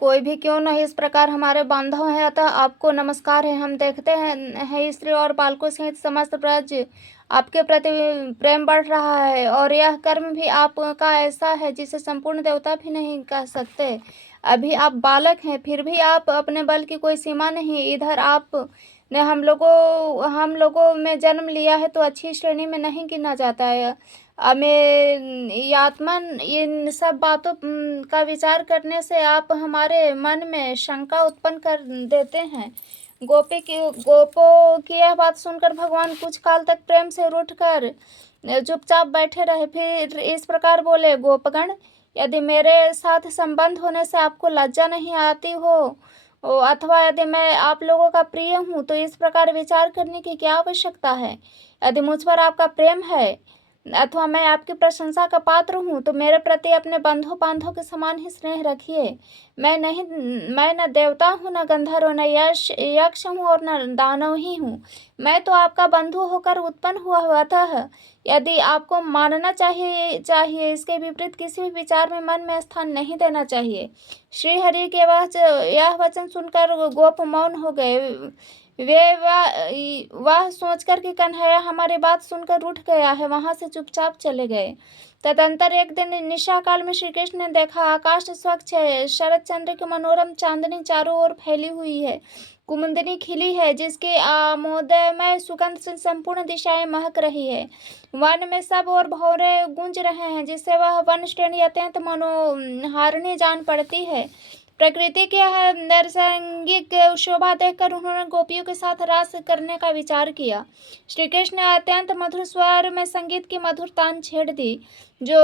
कोई भी क्यों न इस प्रकार हमारे बांधव हैं, अतः आपको नमस्कार है। हम देखते हैं स्त्री और बालकों सहित समस्त प्रज आपके प्रति प्रेम बढ़ रहा है, और यह कर्म भी आपका ऐसा है जिसे संपूर्ण देवता भी नहीं कह सकते। अभी आप बालक हैं, फिर भी आप अपने बल की कोई सीमा नहीं। इधर आप ने हम लोगों में जन्म लिया है तो अच्छी श्रेणी में नहीं गिना जाता है। हमें आत्मन इन सब बातों का विचार करने से आप हमारे मन में शंका उत्पन्न कर देते हैं। गोपों की यह बात सुनकर भगवान कुछ काल तक प्रेम से रूठकर चुपचाप बैठे रहे, फिर इस प्रकार बोले, गोपगण, यदि मेरे साथ संबंध होने से आपको लज्जा नहीं आती हो अथवा यदि मैं आप लोगों का प्रिय हूँ, तो इस प्रकार विचार करने की क्या आवश्यकता है। यदि मुझ पर आपका प्रेम है अथवा मैं आपकी प्रशंसा का पात्र हूँ, तो मेरे प्रति अपने बंधु बांधव के समान ही स्नेह रखिए। मैं न देवता हूँ, न गंधर्व, न यक्ष हूँ और न दानव ही हूँ। मैं तो आपका बंधु होकर उत्पन्न हुआ हुआ था। यदि आपको मानना चाहिए इसके विपरीत किसी भी विचार में मन में स्थान नहीं देना चाहिए। श्री हरि के यह वचन सुनकर गोप मौन हो गए। वे वह सोचकर कि कन्हैया हमारी बात सुनकर उठ गया है, वहां से चुपचाप चले गए। तदंतर एक दिन निशा काल में श्री कृष्ण ने देखा, आकाश स्वच्छ है, शरद चंद्र की मनोरम चांदनी चारों ओर फैली हुई है, कुमुदिनी खिली है, जिसकी आमोदमय सुगंध से संपूर्ण दिशाएं महक रही है। वन में सब और भौरे गूंज रहे हैं, जिससे वह वन श्रेणी अत्यंत मनोहारिणी जान पड़ती है। प्रकृति की नैसर्गिक शोभा देखकर उन्होंने गोपियों के साथ रास करने का विचार किया। श्री कृष्ण ने अत्यंत मधुर स्वर में संगीत की मधुर तान छेड़ दी, जो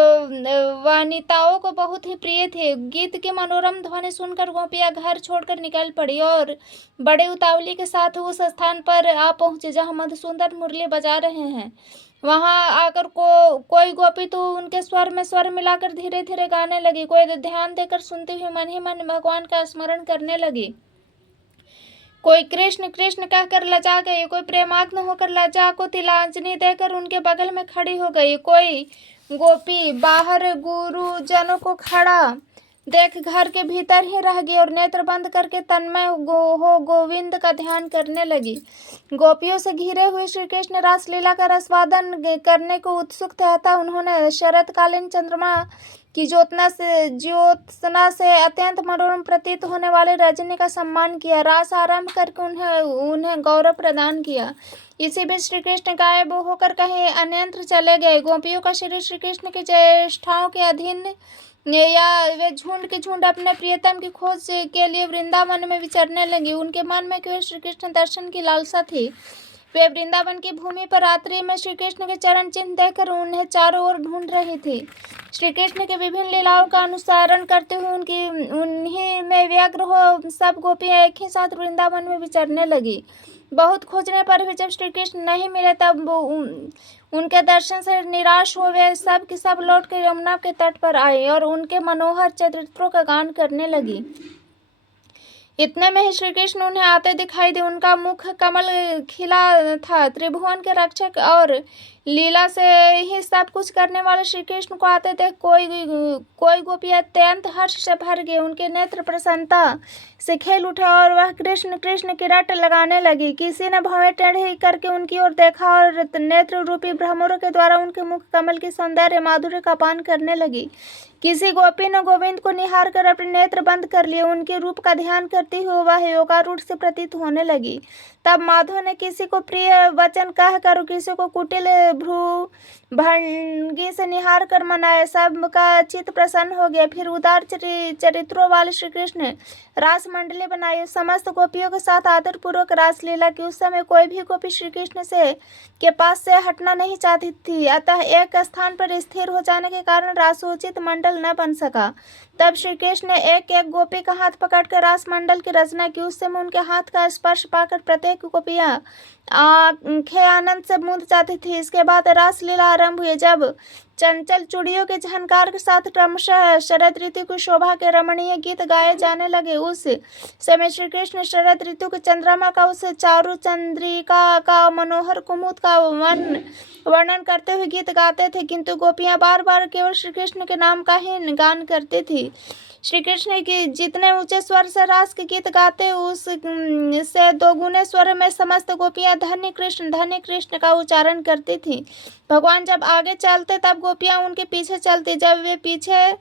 वनिताओं को बहुत ही प्रिय थे। गीत की मनोरम ध्वनि सुनकर गोपियां घर छोड़कर निकल पड़ी और बड़े उतावली के साथ उस स्थान पर आ पहुंचे जहां मधुसूदन मुरली बजा रहे हैं। वहां आकर कोई गोपी तो उनके स्वर में स्वर मिलाकर धीरे धीरे गाने लगी, कोई ध्यान देकर सुनते हुए मन ही मन भगवान का स्मरण करने लगी, कोई कृष्ण कृष्ण कहकर लजा गई, कोई प्रेमाग्न होकर लजा को तिलांजलि देकर उनके बगल में खड़ी हो गई। कोई गोपी बाहर गुरुजनों को खड़ा देख घर के भीतर ही रह गई और नेत्र बंद करके तन्मय हो गोविंद का ध्यान करने लगी। गोपियों से घिरे हुए श्री कृष्ण रासलीला का रसवादन करने को उत्सुक थे, अतः उन्होंने शरतकालीन चंद्रमा की ज्योत्सना से अत्यंत मनोरम प्रतीत होने वाले रजनी का सम्मान किया। रास आरंभ करके उन्हें गौरव प्रदान किया। इसी बीच श्री कृष्ण गायब होकर कहीं अन्यत्र चले गए। गोपियों का शरीर श्री कृष्ण की ज्येष्ठाओं के अधीन या वे झुंड के झुंड अपने प्रियतम की खोज के लिए वृंदावन में विचरने लगी। उनके मन में केवल श्री कृष्ण दर्शन की लालसा थी। वे वृंदावन की भूमि पर रात्रि में श्री कृष्ण के चरण चिन्ह देखकर उन्हें चारों ओर ढूंढ रही थी। श्री कृष्ण के विभिन्न लीलाओं का अनुसरण करते हुए उन्हीं में व्यग्र हो सब गोपियां एक ही साथ वृंदावन में विचरने लगी। बहुत खोजने पर भी जब श्री कृष्ण नहीं मिले, तब उनके दर्शन से निराश हो वे सब की सब लौटकर यमुना के तट पर आए और उनके मनोहर चरित्रों का गान करने लगी। इतने में ही श्री कृष्ण उन्हें आते दिखाई दे। उनका मुख कमल खिला था। त्रिभुवन के रक्षक और लीला से ही सब कुछ करने वाले श्री कृष्ण को आते देख कोई गोपी अत्यंत हर्ष से भर गए। उनके नेत्र प्रसन्नता से खेल उठे और वह कृष्ण कृष्ण की रट लगाने लगी। किसी ने भवें टेढ़ी करके उनकी ओर देखा और नेत्र रूपी भ्रमरों के द्वारा उनके मुख कमल की सौंदर्य माधुर्य का पान करने लगी। किसी गोपी ने गोविंद को निहार कर अपने नेत्र बंद कर लिए। उनके रूप का ध्यान करती हुई वह योगारूढ़ से प्रतीत होने लगी। तब माधव ने किसी को प्रिय वचन कहकर किसी को कुटिल भ्रू भंगी से निहार कर मनाया। सबका चित्त प्रसन्न हो गया। फिर उदार चरित्रों वाले श्री कृष्ण ने रास मंडली बनाई, समस्त गोपियों के साथ आदर पूर्वक रासलीला की। उस समय कोई भी गोपी श्री कृष्ण से के पास से हटना नहीं चाहती थी, अतः एक स्थान पर स्थिर हो जाने के कारण रासोचित मंडल न बन सका। तब श्री कृष्ण ने एक एक गोपी का हाथ पकड़कर रास मंडल की रचना की। उस समय उनके हाथ का स्पर्श पाकर प्रत्येक गोपियां आंखें आनंद से मूंद जाती थी। इसके बाद रासलीला आरंभ हुई। जब चंचल चूड़ियों के झनकार के साथ क्रमशः शरद ऋतु की शोभा के रमणीय गीत गाए जाने लगे, उस समय श्री कृष्ण शरद ऋतु के चंद्रमा का उस चारु चंद्रिका का मनोहर कुमुद का वर्णन करते हुए गीत गाते थे, किंतु गोपियां बार बार केवल श्री कृष्ण के नाम का ही गान करती थी। श्री कृष्ण की जितने ऊंचे स्वर से रास के गीत गाते उस से दोगुने स्वर में समस्त गोपियां धन्य कृष्ण का उच्चारण करती थी। भगवान जब आगे चलते तब गोपियां उनके पीछे चलती, जब वे पीछे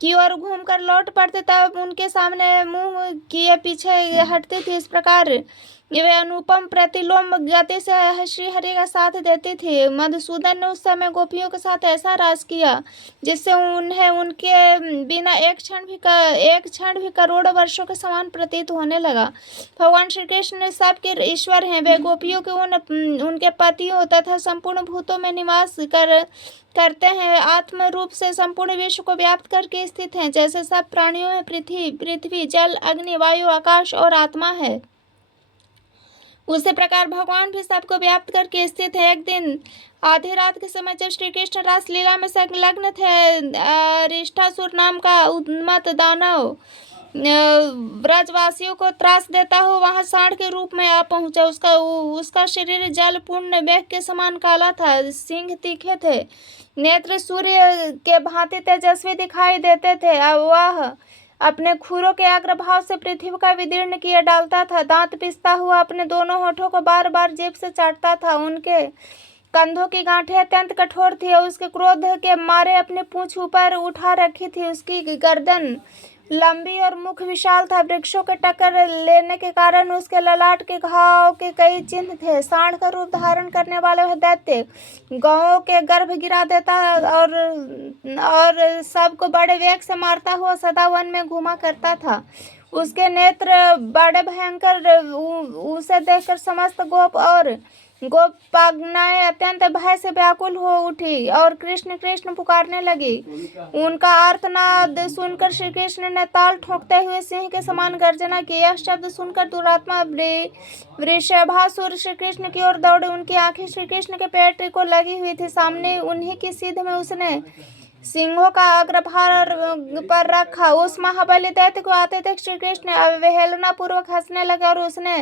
की ओर घूमकर लौट पड़ते तब उनके सामने मुंह किए पीछे हटती थी। इस प्रकार वे अनुपम प्रतिलोम गति से श्री हरि का साथ देती थी। मधुसूदन ने उस समय गोपियों के साथ ऐसा रास किया जिससे उन्हें उनके बिना एक क्षण भी करोड़ों वर्षों के समान प्रतीत होने लगा। भगवान श्री कृष्ण सबके ईश्वर हैं। वे गोपियों के उनके पतियों तथा संपूर्ण भूतों में निवास करते हैं। आत्म रूप से संपूर्ण विश्व को व्याप्त करके स्थित हैं। जैसे सब प्राणियों में पृथ्वी जल अग्नि वायु आकाश और आत्मा है, उसी प्रकार भगवान भी सबको व्याप्त करके स्थित है। एक दिन आधी रात के समय जब श्री कृष्ण रास लीला में संलग्न थे, अरिष्टासुर नाम का उन्मत्त दानव ब्रजवासियों को त्रास देता हो वहां सांड के रूप में आ पहुंचा। उसका शरीर जल पूर्ण मेघ के समान काला था, सिंह तीखे थे, नेत्र सूर्य के भांति तेजस्वी दिखाई देते थे। वह अपने खुरों के अग्रभाग से पृथ्वी का विदीर्ण किए डालता था। दांत पिसता हुआ अपने दोनों होठों को बार बार जीभ से चाटता था। उनके कंधों की गांठें अत्यंत कठोर थी और उसके क्रोध के मारे अपनी पूंछ ऊपर उठा रखी थी। उसकी गर्दन लंबी और मुख विशाल था। वृक्षों के टक्कर लेने के कारण उसके ललाट के घाव के कई चिन्ह थे। सांड का रूप धारण करने वाले वह दैत्य गौओं के गर्भ गिरा देता और सबको बड़े वेग से मारता हुआ सदा वन में घूमा करता था। उसके नेत्र बड़े भयंकर, उसे देखकर समस्त गोपांगनाएं अत्यंत भय से व्याकुल हो उठी और कृष्ण कृष्ण पुकारने लगी। उनका आर्तनाद सुनकर श्री कृष्ण ने ताल ठोकते हुए सिंह के समान गर्जना की। यह शब्द सुनकर दुरात्मा वृषभासुर श्री कृष्ण की ओर दौड़े। उनकी आंखें श्री कृष्ण के पेट को लगी हुई थी। सामने उन्हीं की सीध में उसने सिंहों का अग्रभार पर रखा। उस महाबली दैत्य को आते देख श्री कृष्ण अवहेलना पूर्वक हंसने लगे और उसने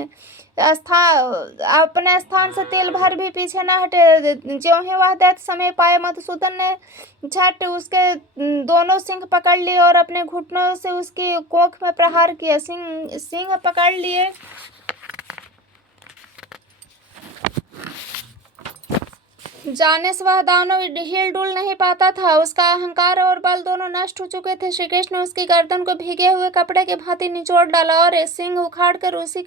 अपने स्थान से तिल भर भी पीछे न हटे। ज्यों ही वह दैत्य समीप आए, मधुसूदन ने झट उसके दोनों सिंह पकड़ लिए और अपने घुटनों से उसकी कोख में प्रहार किया। सिंह पकड़ लिए जाने से वह दानव हिल डुल नहीं पाता था। उसका अहंकार और बल दोनों नष्ट हो चुके थे। श्री कृष्ण ने उसकी गर्दन को भीगे हुए कपड़े के भांति निचोड़ डाला और सिंह उखाड़कर उसी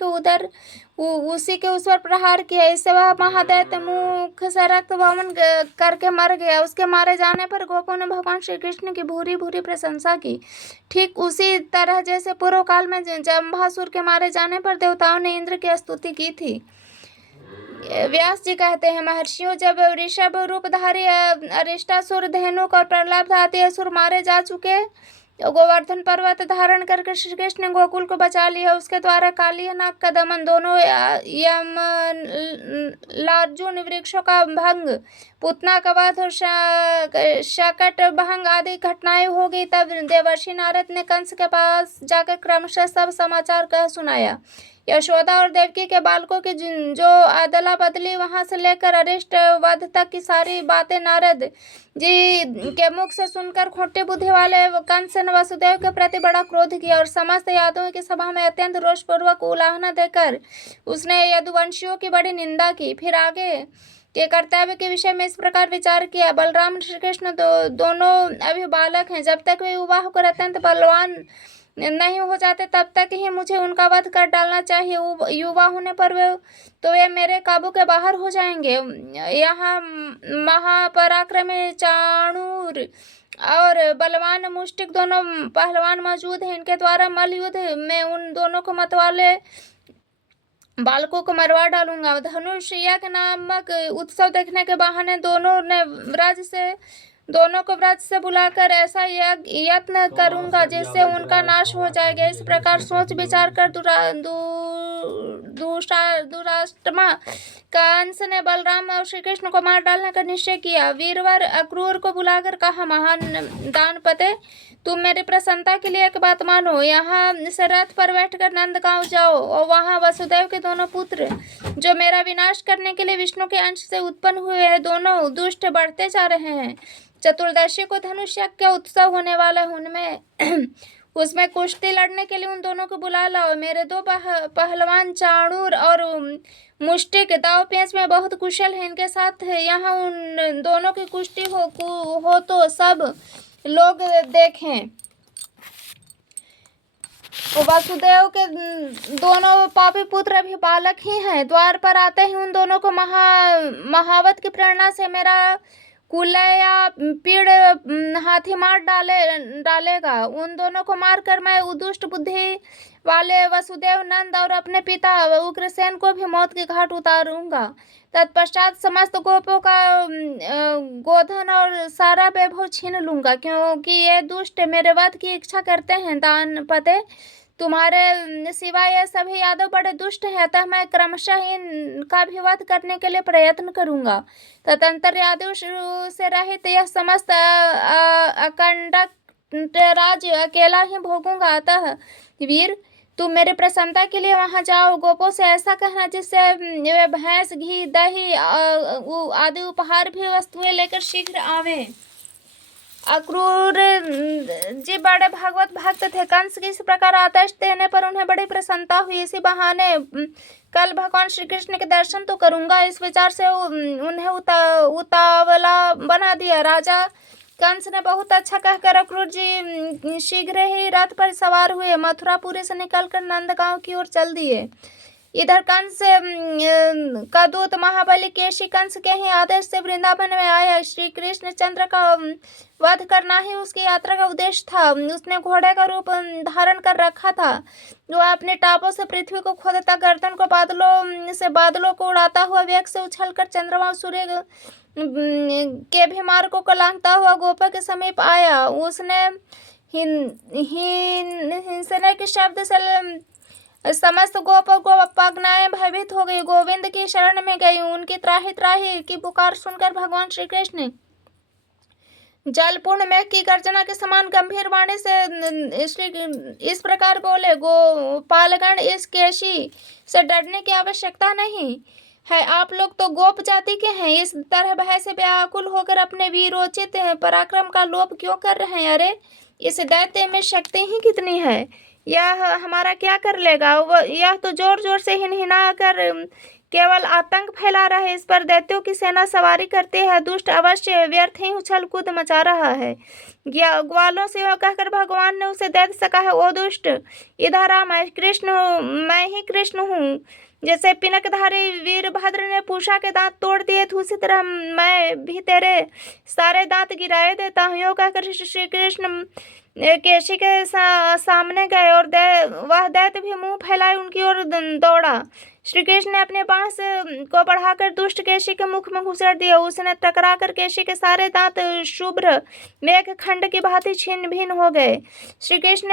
के उस पर प्रहार किया। इससे वह महादैत्य मुख से रक्त वमन करके मर गया। उसके मारे जाने पर गोपों ने भगवान श्री कृष्ण की भूरी भूरी प्रशंसा की, ठीक उसी तरह जैसे पूर्व काल में जम्भासुर के मारे जाने पर देवताओं ने इंद्र की स्तुति की थी। व्यास जी कहते हैं, महर्षियों, जब ऋषभ रूपधारी अरिष्टासुर, धेनुक और प्रहलाद आदि असुर मारे जा चुके, गोवर्धन पर्वत धारण करके श्री कृष्ण ने गोकुल को बचा लिया। उसके द्वारा कालिया नाग का दमन, दोनों लार्जुन वृक्षों का भंग, पुतना का वध और शकट भंग आदि घटनाएं हो गई। तब देवर्षि नारद ने कंस के पास जाकर क्रमशः सब समाचार कह सुनाया। यशोदा और देवकी के बालकों की जो अदला बदली, वहां से लेकर अरिष्ट वध तक की सारी बातें नारद जी के मुख से सुनकर खोटी बुद्धि वाले कंस ने वसुदेव के प्रति बड़ा क्रोध किया और समस्त यादवों की सभा में अत्यंत रोषपूर्वक उलाहना देकर उसने यदुवंशियों की बड़ी निंदा की। फिर आगे के कर्तव्य के विषय में इस प्रकार विचार किया। बलराम श्री कृष्ण दोनों अभी बालक हैं। जब तक वे युवा होकर अत्यंत बलवान नहीं हो जाते तब तक ही मुझे उनका वध कर डालना चाहिए। युवा होने पर वे मेरे काबू के बाहर हो जाएंगे। यहाँ महापराक्रमी चाणूर और बलवान मुष्टिक दोनों पहलवान मौजूद हैं। इनके द्वारा मल्ल युद्ध में उन दोनों को मतवाले बालकों को मरवा डालूंगा। धनुष यज्ञ नामक उत्सव देखने के बहाने दोनों को व्रज से बुलाकर ऐसा यत्न करूंगा जिससे उनका नाश हो जाएगा। इस प्रकार सोच विचार कर दुराष्टमा कंस ने बलराम और श्री कृष्ण को मार डालने का निश्चय किया। वीरवर अक्रूर को बुलाकर कहा, महान दानपते, तुम मेरी प्रसन्नता के लिए एक बात मानो। यहाँ से रथ पर बैठकर नंदगांव जाओ और वहाँ वसुदेव के दोनों पुत्र, जो मेरा विनाश करने के लिए विष्णु के अंश से उत्पन्न हुए हैं, दोनों दुष्ट बढ़ते जा रहे हैं। चतुर्दशी को धनुष यज्ञ का उत्सव होने वाला है। उसमें कुश्ती लड़ने के लिए उन दोनों को बुला लाओ। मेरे दो पहलवान चाणूर और मुष्टिक दाव पेच में बहुत कुशल है, इनके साथ यहाँ उन दोनों की कुश्ती हो तो सब लोग देखें। वासुदेव के दोनों पापी पुत्र अभी बालक ही हैं। द्वार पर आते ही उन दोनों को महावत की प्रेरणा से मेरा कुल्ला या पीड़ हाथी मार डालेगा। उन दोनों को मारकर मैं दुष्ट बुद्धि वाले वसुदेव नंद और अपने पिता उग्रसेन को भी मौत के घाट उतारूंगा। तत्पश्चात समस्त गोपों का गोधन और सारा वैभव छीन लूंगा, क्योंकि ये दुष्ट मेरे वध की इच्छा करते हैं। दान पते, तुम्हारे सिवा ये सभी यादव बड़े दुष्ट हैं, अतः मैं क्रमशः इनका भी वध करने के लिए प्रयत्न करूंगा। तदंतर यादव से रहित यह समस्त अकंटक राज्य अकेला ही भोगूंगा। अतः वीर, तुम मेरे प्रसन्नता के लिए वहां जाओ। गोपों से ऐसा कहना जिससे वे भैंस, घी, दही आदि उपहार भी वस्तुएं लेकर शीघ्र आवे। अक्रूर जी बड़े भगवत भक्त थे। कंस के इस प्रकार आदेश देने पर उन्हें बड़ी प्रसन्नता हुई। इसी बहाने कल भगवान श्री कृष्ण के दर्शन तो करूंगा, इस विचार से उन्हें उतावला बना दिया। राजा कंस ने बहुत अच्छा कहकर अक्रूर जी शीघ्र ही रथ पर सवार हुए, मथुरापुरी से निकलकर नंदगांव की ओर चल दिए। इधर कंस का दूत महाबली केशी कंस के ही आदेश से वृंदावन में आया। श्री कृष्ण चंद्र का वध करना ही उसकी यात्रा का उद्देश्य था। उसने घोड़े का रूप धारण कर रखा था। वह अपने टापों से पृथ्वी को खोदता, गर्दन को बादलों को उड़ाता हुआ वेग से उछलकर चंद्रमा और सूर्य के भी मार्गों को लांघता हुआ गोपा के समीप आया। उसने हिंसने के शब्द से समस्त गोपगनाएं भयभीत हो गई, गोविंद की शरण में गई। उनकी त्राही त्राही की पुकार सुनकर भगवान श्री कृष्ण जलपूर्ण मेघ की गर्जना के समान गंभीर वाणी से इस प्रकार बोले, गोपालगण, इस केशी से डरने की आवश्यकता नहीं है। आप लोग तो गोप जाति के हैं, इस तरह भय से व्याकुल होकर अपने वीरोचित पराक्रम का लोभ क्यों कर रहे हैं? अरे, इस दैत्य में शक्ति ही कितनी है, यह हमारा क्या कर लेगा? यह तो जोर जोर से हिनहिना कर केवल आतंक फैला रहा है। इस पर दैत्यों की सेना सवारी करती है। दुष्ट अवश्य व्यर्थ ही उछल कूद मचा रहा है। ग्वालों से वह कहकर भगवान ने उसे दैत्य से कहा, ओ दुष्ट, इधर आ, मैं ही कृष्ण हूँ। जैसे पिनकधारी वीरभद्र ने पूषा के दांत तोड़ दिए थे, उसी तरह मैं भी तेरे सारे दांत गिराए देता हूँ। यो कहकर श्री कृष्ण केशी के सामने गए और वह दैत्य भी मुंह फैलाए उनकी ओर दौड़ा। श्री कृष्ण ने अपने बांस को बढ़ाकर दुष्ट केशी के मुख में घुसेड़ दिया। उसने टकराकर केशी के सारे दांत शुभ्र मेघ खंड की भांति छिन्न भिन्न हो गए। श्री कृष्ण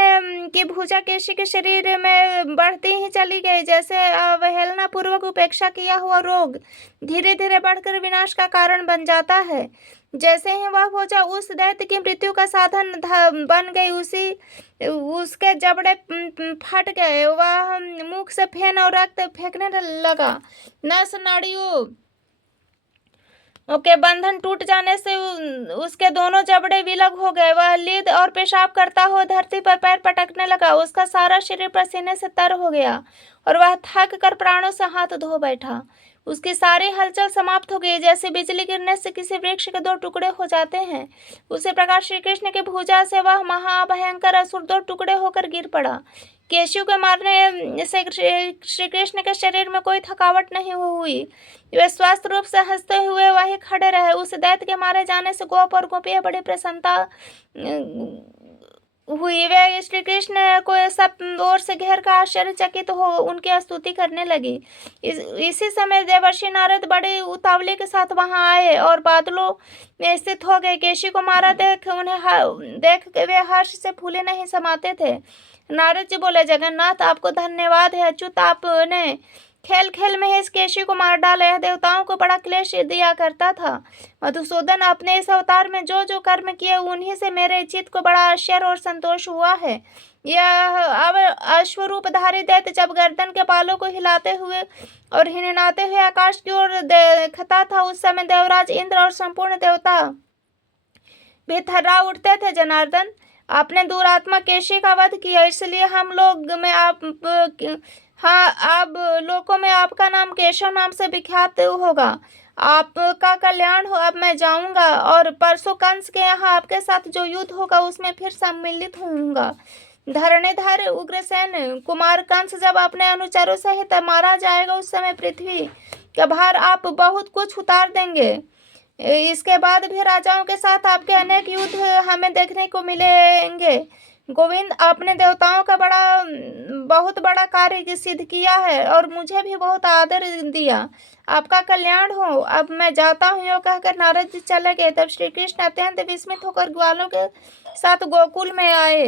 की भुजा केशी के शरीर में बढ़ती ही चली गई। जैसे अवहेलना पूर्वक उपेक्षा किया हुआ रोग धीरे धीरे बढ़कर विनाश का कारण बन जाता है, जैसे ही वह भुजा उस दैत्य की मृत्यु का साधन बन गई, उसके जबड़े फट गए। वह मुख से फेन और रक्त फेंकने लगा। नस नाड़ियों के बंधन टूट जाने से उसके दोनों जबड़े विलग हो गए। वह लीद और पेशाब करता हुआ धरती पर पैर पटकने लगा। उसका सारा शरीर पसीने से तर हो गया और वह थक कर प्राणों से हाथ धो बैठा। उसकी सारी हलचल समाप्त हो गई। जैसे बिजली गिरने से किसी वृक्ष के दो टुकड़े हो जाते हैं, उसी प्रकार श्री कृष्ण की भुजा से वह महाभयंकर असुर दो टुकड़े होकर गिर पड़ा। केशव के मारने से श्री कृष्ण के शरीर में कोई थकावट नहीं हुई। वे स्वस्थ रूप से हंसते हुए वहीं खड़े रहे। उस दैत्य के मारे जाने से गोप और गोपियां बड़ी प्रसन्नता हुई। वे श्री कृष्ण को सब ओर से घेर कर आश्चर्यचकित हो उनकी स्तुति करने लगी। इसी समय देवर्षि नारद बड़ी उतावली के साथ वहां आए और बादलों में स्थित हो गए। केशी को मारा देख वे हर्ष से फूले नहीं समाते थे। नारद जी बोले, जगन्नाथ, आपको धन्यवाद है। अच्युत, आपने खेल खेल में इस केशी को मार डाला। यह देवताओं को बड़ा क्लेश दिया करता था। मधुसूदन, अपने इस अवतार में जो जो कर्म किए उन्हीं से मेरे चित्त को बड़ा आश्चर्य और संतोष हुआ है। यह अब अश्वरूपधारी दैत्य जब गर्दन के बालों को हिलाते हुए और हिननाते हुए आकाश की ओर देखता था, उस समय देवराज इंद्र और संपूर्ण देवता भी थर्रा उठते थे। जनार्दन, आपने दुरात्मा केशी का वध किया, इसलिए हम लोग में आप हाँ, आप लोगों में आपका नाम केशव नाम से विख्यात होगा। आपका कल्याण हो। अब मैं जाऊंगा और परसों कंस के यहाँ आपके साथ जो युद्ध होगा उसमें फिर सम्मिलित होऊंगा। धरणीधर उग्रसेन कुमार कंस जब अपने अनुचरों सहित मारा जाएगा, उस समय पृथ्वी का भार आप बहुत कुछ उतार देंगे। इसके बाद भी राजाओं के साथ आपके अनेक युद्ध हमें देखने को मिलेंगे। गोविंद, आपने देवताओं का बहुत बड़ा कार्य सिद्ध किया है और मुझे भी बहुत आदर दिया। आपका कल्याण हो। अब मैं जाता हूँ। यो कहकर नारद जी चले गए। तब श्री कृष्ण अत्यंत विस्मित होकर ग्वालों के साथ गोकुल में आए।